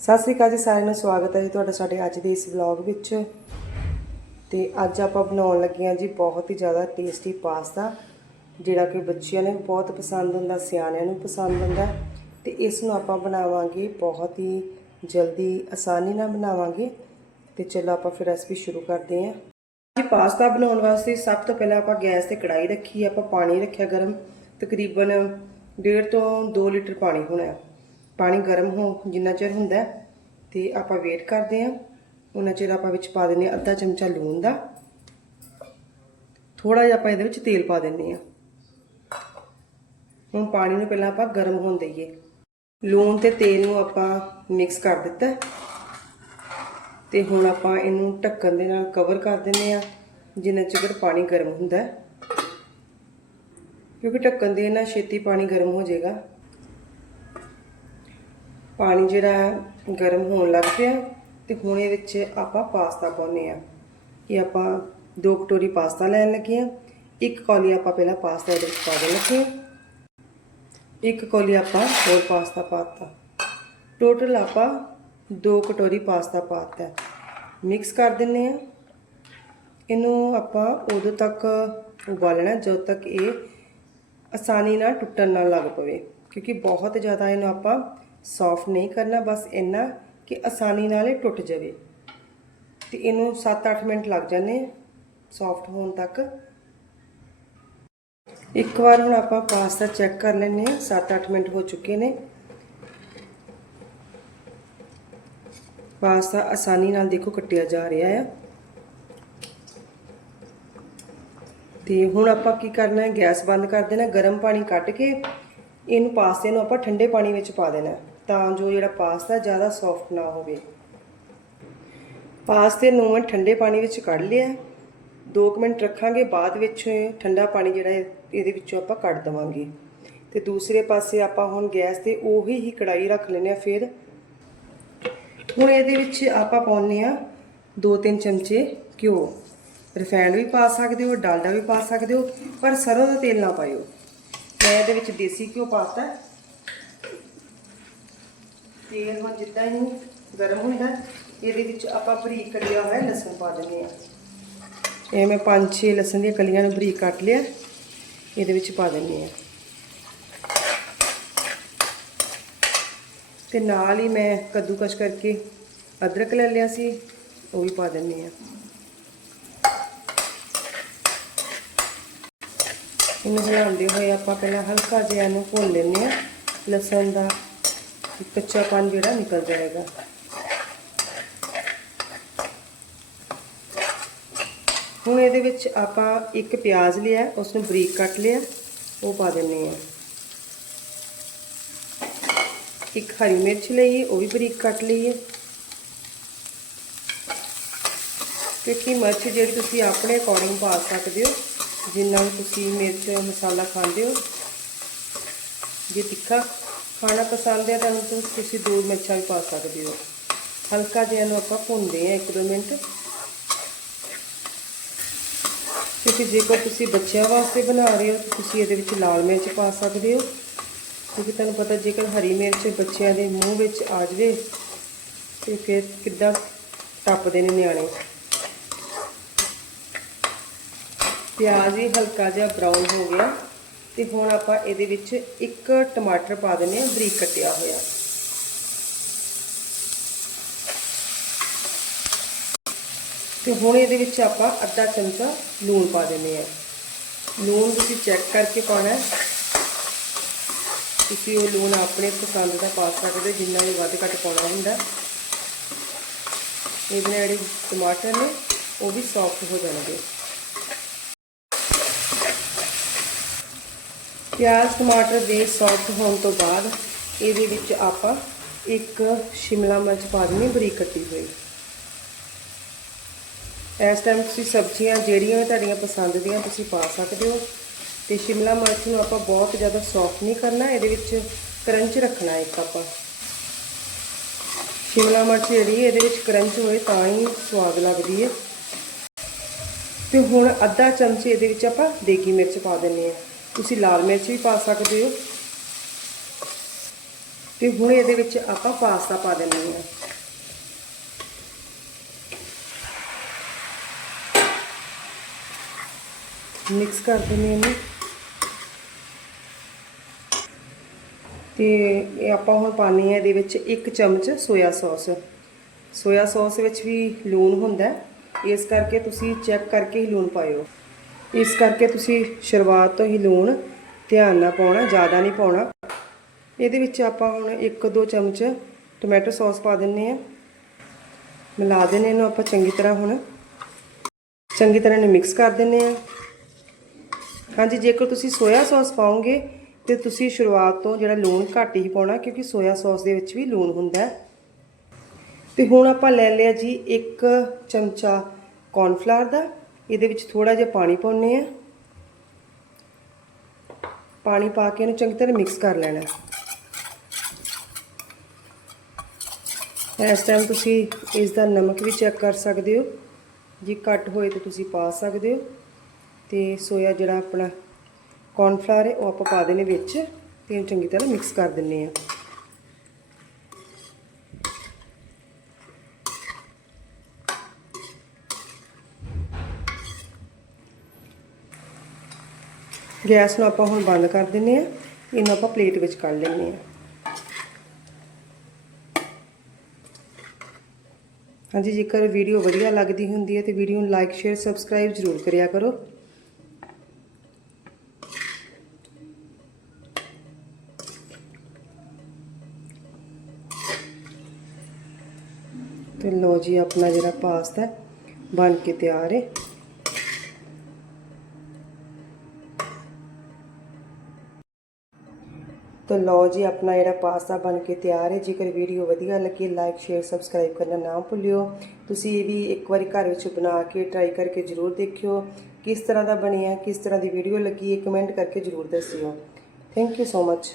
ਸਤਿ ਸ੍ਰੀ ਅਕਾਲ ਜੀ ਸਾਰਿਆਂ ਨੂੰ, ਸਵਾਗਤ ਹੈ ਜੀ ਤੁਹਾਡਾ ਸਾਡੇ ਅੱਜ ਦੇ ਇਸ ਵਲੌਗ ਵਿੱਚ। ਤੇ ਅੱਜ ਆਪਾਂ ਬਣਾਉਣ ਲੱਗੇ ਹਾਂ ਜੀ ਬਹੁਤ ਹੀ ਜ਼ਿਆਦਾ ਟੇਸਟੀ ਪਾਸਤਾ ਜਿਹੜਾ ਕਿ ਬੱਚਿਆਂ ਨੂੰ ਵੀ ਬਹੁਤ ਪਸੰਦ ਹੁੰਦਾ, ਸਿਆਣਿਆਂ ਨੂੰ ਪਸੰਦ ਹੁੰਦਾ। ਤੇ ਇਸ ਨੂੰ ਆਪਾਂ ਬਣਾਵਾਂਗੇ ਬਹੁਤ ਹੀ ਜਲਦੀ, ਆਸਾਨੀ ਨਾਲ ਬਣਾਵਾਂਗੇ। ਤੇ ਚਲੋ ਆਪਾਂ ਫਿਰ ਰੈਸਪੀ ਸ਼ੁਰੂ ਕਰਦੇ ਹਾਂ। ਜੀ ਪਾਸਤਾ ਬਣਾਉਣ ਵਾਸਤੇ ਸਭ ਤੋਂ ਪਹਿਲਾਂ ਆਪਾਂ ਗੈਸ ਤੇ ਕੜਾਈ ਰੱਖੀ ਆਪਾਂ ਪਾਣੀ ਰੱਖਿਆ ਗਰਮ, ਤਕਰੀਬਨ 1.5 ਤੋਂ 2 ਲੀਟਰ ਪਾਣੀ ਹੋਣਾ ਹੈ। ਪਾਣੀ ਗਰਮ ਹੋ ਜਿੰਨਾ ਚਿਰ ਹੁੰਦਾ ਹੈ, ਤੇ ਆਪਾਂ ਵੇਟ ਕਰਦੇ ਹਾਂ। ਉਹਨਾਂ ਚਿਰ ਆਪਾਂ ਵਿੱਚ ਪਾ ਦਿੰਦੇ ਹਾਂ ਅੱਧਾ ਚਮਚਾ ਲੂਣ ਦਾ। ਥੋੜਾ ਜਿਹਾ ਆਪਾਂ ਇਹਦੇ ਵਿੱਚ ਤੇਲ ਪਾ ਦਿੰਦੇ ਹਾਂ। ਹੁਣ ਪਾਣੀ ਨੂੰ ਪਹਿਲਾਂ ਆਪਾਂ ਗਰਮ ਹੋਣ ਦਈਏ। ਲੂਣ ਤੇ ਤੇਲ ਨੂੰ ਆਪਾਂ ਮਿਕਸ ਕਰ ਦਿੱਤਾ ਹੈ। ਤੇ ਹੁਣ ਆਪਾਂ ਇਹਨੂੰ ਢੱਕਣ ਦੇ ਨਾਲ ਕਵਰ ਕਰ ਦਿੰਦੇ ਆ ਜਿੰਨਾ ਚਿਰ ਪਾਣੀ ਗਰਮ ਹੁੰਦਾ ਕਿਉਂਕਿ ਢੱਕਣ ਦੇ ਨਾਲ ਛੇਤੀ ਪਾਣੀ ਗਰਮ ਹੋ ਜਾਏਗਾ। ਪਾਣੀ ਜਿਹੜਾ ਗਰਮ ਹੋਣ ਲੱਗ ਪਿਆ ਤੇ ਹੁਣ ਇਹ ਵਿੱਚ ਆਪਾਂ ਪਾਸਤਾ ਪਾਉਨੇ ਆ ਇਹ ਆਪਾਂ ਦੋ ਕਟੋਰੀ ਪਾਸਤਾ ਲੈਣ ਲੱਗੇ ਆ ਇੱਕ ਕੌਲੀ ਆਪਾਂ ਪਹਿਲਾਂ ਪਾਸਤਾ ਇਹਦੇ ਵਿੱਚ ਪਾ ਦੇਣ ਲੱਗੇ ਆ ਇੱਕ ਕੌਲੀ ਆਪਾਂ ਹੋਰ ਪਾਸਤਾ ਪਾਤਾ। ਟੋਟਲ ਆਪਾਂ ਦੋ ਕਟੋਰੀ ਪਾਸਤਾ ਪਾਤਾ। ਮਿਕਸ ਕਰ ਦਿੰਨੇ ਆ ਇਹਨੂੰ ਆਪਾਂ ਉਦੋਂ ਤੱਕ ਉਬਾਲਣਾ, ਜਦੋਂ ਤੱਕ ਇਹ ਆਸਾਨੀ ਨਾਲ ਟੁੱਟਣ ਨਾ ਲੱਗ ਪਵੇ। ਕਿਉਂਕਿ ਬਹੁਤ ਜ਼ਿਆਦਾ ਇਹਨੂੰ ਆਪਾਂ ਸੌਫਟ ਨਹੀਂ ਕਰਨਾ, ਬਸ ਇੰਨਾ ਕਿ ਆਸਾਨੀ ਨਾਲ ਇਹ ਟੁੱਟ ਜਾਵੇ। ਤੇ ਇਹਨੂੰ 7-8 ਮਿੰਟ ਲੱਗ ਜਾਂਦੇ ਸੌਫਟ ਹੋਣ ਤੱਕ। ਇੱਕ ਵਾਰ ਹੁਣ ਆਪਾਂ ਪਾਸਤਾ ਚੈੱਕ ਕਰ ਲੈਂਦੇ ਹਾਂ 7-8 ਮਿੰਟ ਹੋ ਚੁੱਕੇ ਨੇ। ਪਾਸਤਾ ਆਸਾਨੀ ਨਾਲ ਦੇਖੋ ਕੱਟਿਆ ਜਾ ਰਿਹਾ ਹੈ ਤੇ ਹੁਣ ਆਪਾਂ ਕੀ ਕਰਨਾ ਹੈ, ਗੈਸ ਬੰਦ ਕਰ ਦੇਣਾ, ਗਰਮ ਪਾਣੀ ਕੱਢ ਕੇ ਇਹਨੂੰ ਪਾਸਤੇ ਨੂੰ ਆਪਾਂ ਠੰਡੇ ਪਾਣੀ ਵਿੱਚ ਪਾ ਦੇਣਾ ਤਾਂ ਜੋ ਜਿਹੜਾ ਪਾਸਤਾ ਜ਼ਿਆਦਾ ਸੌਫਟ ਨਾ ਹੋਵੇ। ਪਾਸਤੇ ਨੂੰ ਮੈਂ ਠੰਡੇ ਪਾਣੀ ਵਿੱਚ ਕੱਢ ਲਿਆ 2 ਮਿੰਟ ਰੱਖਾਂਗੇ, ਬਾਅਦ ਵਿੱਚ ਠੰਡਾ ਪਾਣੀ ਜਿਹੜਾ ਇਹਦੇ ਵਿੱਚੋਂ ਆਪਾਂ ਕੱਢ ਦਵਾਂਗੇ। ਤੇ ਦੂਸਰੇ ਪਾਸੇ ਆਪਾਂ ਹੁਣ ਗੈਸ ਤੇ ਉਹੀ ਹੀ ਕੜਾਈ ਰੱਖ ਲੈਨੇ ਆ ਫਿਰ। ਹੁਣ ਇਹਦੇ ਵਿੱਚ ਆਪਾਂ ਪਾਉਨੇ ਆ 2-3 ਚਮਚੇ ਘਿਓ। ਰਿਫਾਈਂਡ ਵੀ ਪਾ ਸਕਦੇ ਹੋ, ਡਾਲਡਾ ਵੀ ਪਾ ਸਕਦੇ ਹੋ, ਪਰ ਸਰੋਂ ਦਾ ਤੇਲ ਨਾ ਪਾਇਓ। ਮੈਂ ਇਹਦੇ ਵਿੱਚ ਦੇਸੀ ਘਿਓ ਪਾਤਾ। ਤੇਲ ਹੁਣ ਜਿੱਦਾਂ ਹੀ ਗਰਮ ਹੁੰਦਾ ਇਹਦੇ ਵਿੱਚ ਆਪਾਂ ਬਰੀਕ ਕਟਿਆ ਹੋਇਆ ਲਸਣ ਪਾ ਦਿੰਦੇ ਆ ਇਹ ਮੈਂ 5-6 ਲਸਣ ਦੀਆਂ ਕਲੀਆਂ ਨੂੰ ਬਰੀਕ ਕੱਟ ਲਿਆ, ਇਹਦੇ ਵਿੱਚ ਪਾ ਦਿੰਦੇ ਆ ਤੇ ਨਾਲ ਹੀ ਮੈਂ ਕੱਦੂਕਸ਼ ਕਰਕੇ ਅਦਰਕ ਲੈ ਲਿਆ ਸੀ, ਉਹ ਵੀ ਪਾ ਦਿੰਦੇ ਆ ਇਹਨੂੰ ਹਿਲਾਉਂਦੇ ਹੋਏ ਆਪਾਂ ਪਹਿਲਾਂ ਹਲਕਾ ਜਿਹਾ ਇਹਨੂੰ ਭੁੰਨ ਲੈਂਦੇ ਆ ਲਸਣ ਦਾ ਕੱਚਾਪਨ ਜਿਹੜਾ ਨਿਕਲ ਜਾਏਗਾ। ਹੁਣ ਇਹਦੇ ਵਿੱਚ ਆਪਾਂ ਇੱਕ ਪਿਆਜ਼ ਲਿਆ ਉਸ ਨੂੰ ਬਰੀਕ ਕੱਟ ਲਿਆ, ਉਹ ਪਾ ਦਿੰਨੇ ਆ ਇੱਕ ਹਰੀ ਮਿਰਚ ਲਈ ਉਹ ਵੀ ਬਰੀਕ ਕੱਟ ਲਈਏ ਹੈ। ਕਿਉਂਕਿ ਮਿਰਚ ਜਿਹੜੀ ਤੁਸੀਂ ਆਪਣੇ ਅਕੋਰਡਿੰਗ ਪਾ ਸਕਦੇ ਹੋ ਜਿੰਨਾ ਵੀ ਤੁਸੀਂ ਮਿਰਚ, ਮਸਾਲਾ ਖਾਂਦੇ ਹੋ, ਜੇ ਤਿੱਖਾ ਖਾਣਾ ਪਸੰਦ ਹੈ ਤਾਂ ਤੁਸੀਂ ਦੋ ਮਿਰਚਾਂ ਵੀ ਪਾ ਸਕਦੇ ਹੋ। ਹਲਕਾ ਜਿਹਾ ਨੂੰ ਆਪਾਂ ਭੁੰਨਦੇ ਆ ਇੱਕ ਦੋ ਮਿੰਟ। ਕਿਉਂਕਿ ਜੇਕਰ ਤੁਸੀਂ ਬੱਚਿਆਂ ਵਾਸਤੇ ਬਣਾ ਰਹੇ ਹੋ ਤਾਂ ਤੁਸੀਂ ਇਹਦੇ ਵਿੱਚ ਲਾਲ ਮਿਰਚ ਪਾ ਸਕਦੇ ਹੋ। ਕਿਉਂਕਿ ਤੁਹਾਨੂੰ ਪਤਾ ਜੇਕਰ ਹਰੀ ਮਿਰਚ ਬੱਚਿਆਂ ਦੇ ਮੂੰਹ ਵਿੱਚ ਆ ਜਾਵੇ ਤੇ ਫਿਰ ਕਿੱਦਾਂ ਟੱਪਦੇ ਨੇ ਨਿਆਣੇ। ਪਿਆਜ਼ ਵੀ ਹਲਕਾ ਜਿਹਾ ਬਰਾਊਨ ਹੋ ਗਿਆ ਤੇ ਹੁਣ ਆਪਾਂ ਇਹਦੇ ਵਿੱਚ ਇੱਕ ਟਮਾਟਰ ਪਾ ਦਿੰਨੇ ਆ ਬਰੀਕ ਕੱਟਿਆ ਹੋਇਆ। ਤੇ ਹੁਣ ਇਹਦੇ ਵਿੱਚ ਆਪਾਂ ਅੱਧਾ ਚਮਚਾ ਲੂਣ ਪਾ ਦਿੰਨੇ ਆ ਲੂਣ ਤੁਸੀਂ ਚੈੱਕ ਕਰਕੇ ਪਾਣਾ ਤੁਸੀਂ ਉਹ ਲੂਣ ਆਪਣੇ ਪਸੰਦ ਦਾ ਪਾ ਸਕਦੇ ਹੋ, ਜਿੰਨਾ ਵੀ ਵੱਧ ਘੱਟ ਪਾਉਣਾ ਹੁੰਦਾ। ਇਹਦੇ ਨਾਲ ਜਿਹੜੇ ਟਮਾਟਰ ਨੇ, ਉਹ ਵੀ ਸੌਫਟ ਹੋ ਜਾਣਗੇ। ਪਿਆਜ਼, ਟਮਾਟਰ ਦੇ ਸੌਫਟ ਹੋਣ ਤੋਂ ਬਾਅਦ ਇਹਦੇ ਵਿੱਚ ਆਪਾਂ ਇੱਕ ਸ਼ਿਮਲਾ ਮਿਰਚ ਪਾ ਦੇਣੀ ਬਰੀਕ ਕੱਟੀ ਹੋਈ। ਇਸ ਟਾਈਮ ਤੁਸੀਂ ਸਬਜ਼ੀਆਂ ਜਿਹੜੀਆਂ ਤੁਹਾਡੀਆਂ ਪਸੰਦ ਦੀਆਂ ਤੁਸੀਂ ਪਾ ਸਕਦੇ ਹੋ ਤੇ ਸ਼ਿਮਲਾ ਮਿਰਚ ਨੂੰ ਆਪਾਂ ਬਹੁਤ ਜ਼ਿਆਦਾ ਸੌਫਟ ਨਹੀਂ ਕਰਨਾ, ਇਹਦੇ ਵਿੱਚ ਕਰੰਚ ਰੱਖਣਾ ਇੱਕ ਆਪਾਂ। ਸ਼ਿਮਲਾ ਮਿਰਚ ਜਿਹੜੀ ਇਹਦੇ ਵਿੱਚ ਕਰੰਚ ਹੋਏ ਤਾਂ ਹੀ ਸਵਾਦ ਲੱਗਦੀ ਹੈ। ਤੇ ਹੁਣ ਅੱਧਾ ਚਮਚੇ ਇਹਦੇ ਵਿੱਚ ਆਪਾਂ ਦੇਗੀ ਮਿਰਚ ਪਾ ਦਿੰਨੇ ਆ ਤੁਸੀਂ ਲਾਲ ਮਿਰਚ ਵੀ ਪਾ ਸਕਦੇ ਹੋ। ਤੇ ਹੁਣ ਇਹਦੇ ਵਿੱਚ ਆਪਾਂ ਪਾਸਤਾ ਪਾ ਦਿੰਦੇ ਹਾਂ। ਮਿਕਸ ਕਰ ਦਿੰਦੇ ਹਾਂ ਇਹਨੂੰ। ਤੇ ਇਹ ਆਪਾਂ ਹੁਣ ਪਾਣੀ ਹੈ ਇਹਦੇ ਵਿੱਚ ਇੱਕ ਚਮਚ ਸੋਇਆ ਸੌਸ। ਸੋਇਆ ਸੌਸ ਵਿੱਚ ਵੀ ਲੂਣ ਹੁੰਦਾ। ਇਸ ਕਰਕੇ ਤੁਸੀਂ ਚੈੱਕ ਕਰਕੇ ਹੀ ਲੂਣ ਪਾਇਓ। ਇਸ ਕਰਕੇ ਤੁਸੀਂ ਸ਼ੁਰੂਆਤ ਤੋਂ ਹੀ ਲੂਣ ਧਿਆਨ ਨਾਲ ਪਾਉਣਾ, ਜ਼ਿਆਦਾ ਨਹੀਂ ਪਾਉਣਾ। ਇਹਦੇ ਵਿੱਚ ਆਪਾਂ ਹੁਣ 1-2 ਚਮਚ ਟੋਮੈਟੋ ਸੌਸ ਪਾ ਦਿੰਨੇ ਆ ਮਿਲਾ ਦਿੰਨੇ ਇਹਨੂੰ ਆਪਾਂ ਚੰਗੀ ਤਰ੍ਹਾਂ ਹੁਣ। ਚੰਗੀ ਤਰ੍ਹਾਂ ਇਹਨੂੰ ਮਿਕਸ ਕਰ ਦਿੰਨੇ ਆ ਹਾਂਜੀ, ਜੇਕਰ ਤੁਸੀਂ ਸੋਇਆ ਸੌਸ ਪਾਓਗੇ ਤੇ ਤੁਸੀਂ ਸ਼ੁਰੂਆਤ ਤੋਂ ਜਿਹੜਾ ਲੂਣ ਘੱਟ ਹੀ ਪਾਉਣਾ, ਕਿਉਂਕਿ ਸੋਇਆ ਸੌਸ ਦੇ ਵਿੱਚ ਵੀ ਲੂਣ ਹੁੰਦਾ ਹੈ। ਤੇ ਹੁਣ ਆਪਾਂ ਲੈ ਲਿਆ ਜੀ ਇੱਕ ਚਮਚਾ ਕੌਰਨਫਲਾਵਰ ਦਾ। ਇਹਦੇ ਵਿੱਚ ਥੋੜਾ ਜਿਹਾ ਪਾਣੀ ਪਾਉਨੇ ਆ ਪਾਣੀ ਪਾ ਕੇ ਇਹਨੂੰ ਚੰਗੀ ਤਰ੍ਹਾਂ ਮਿਕਸ ਕਰ ਲੈਣਾ। ਇਸ ਟਾਈਮ ਤੁਸੀਂ ਇਸ ਦਾ ਨਮਕ ਵੀ ਚੈੱਕ ਕਰ ਸਕਦੇ ਹੋ। ਜੇ ਘੱਟ ਹੋਏ ਤਾਂ ਤੁਸੀਂ ਪਾ ਸਕਦੇ ਹੋ। ਤੇ ਸੋਇਆ ਜਿਹੜਾ ਆਪਣਾ ਕੌਰਨਫਲਾਵਰ ਹੈ, ਉਹ ਆਪਾਂ ਪਾ ਦੇਣੇ ਵਿੱਚ ਤੇ ਇਹਨੂੰ ਚੰਗੀ ਤਰ੍ਹਾਂ ਮਿਕਸ ਕਰ ਦਿੰਨੇ ਆ ਗੈਸ ਨੂੰ ਆਪਾਂ ਹੁਣ ਬੰਦ ਕਰ ਦਿੰਨੇ ਆ ਇਹਨੂੰ ਆਪਾਂ ਪਲੇਟ ਵਿੱਚ ਕੱਢ ਲੈਂਦੇ ਆ ਹਾਂਜੀ, ਜੇਕਰ ਵੀਡੀਓ ਵਧੀਆ ਲੱਗਦੀ ਹੁੰਦੀ ਹੈ ਤੇ ਵੀਡੀਓ ਨੂੰ ਲਾਈਕ ਸ਼ੇਅਰ ਸਬਸਕ੍ਰਾਈਬ ਜ਼ਰੂਰ ਕਰਿਆ ਕਰੋ। ਤੇ ਲੋ ਜੀ, ਆਪਣਾ ਜਿਹੜਾ ਪਾਸਤਾ ਬਣ ਕੇ ਤਿਆਰ ਹੈ। ਤਾਂ ਲਓ ਜੀ, ਆਪਣਾ ਜਿਹੜਾ ਪਾਸਤਾ ਬਣ ਕੇ ਤਿਆਰ ਹੈ। ਜੇਕਰ ਵੀਡੀਓ ਵਧੀਆ ਲੱਗੇ ਲਾਈਕ ਸ਼ੇਅਰ ਸਬਸਕ੍ਰਾਈਬ ਕਰਨਾ ਨਾ ਭੁੱਲਿਓ। ਤੁਸੀਂ ਇਹ ਵੀ ਇੱਕ ਵਾਰੀ ਘਰ ਵਿੱਚ ਬਣਾ ਕੇ ਟਰਾਈ ਕਰਕੇ ਜ਼ਰੂਰ ਦੇਖਿਓ। ਕਿਸ ਤਰ੍ਹਾਂ ਦਾ ਬਣਿਆ, ਕਿਸ ਤਰ੍ਹਾਂ ਦੀ ਵੀਡੀਓ ਲੱਗੀ ਹੈ ਕਮੈਂਟ ਕਰਕੇ ਜ਼ਰੂਰ ਦੱਸਿਓ। Thank you so much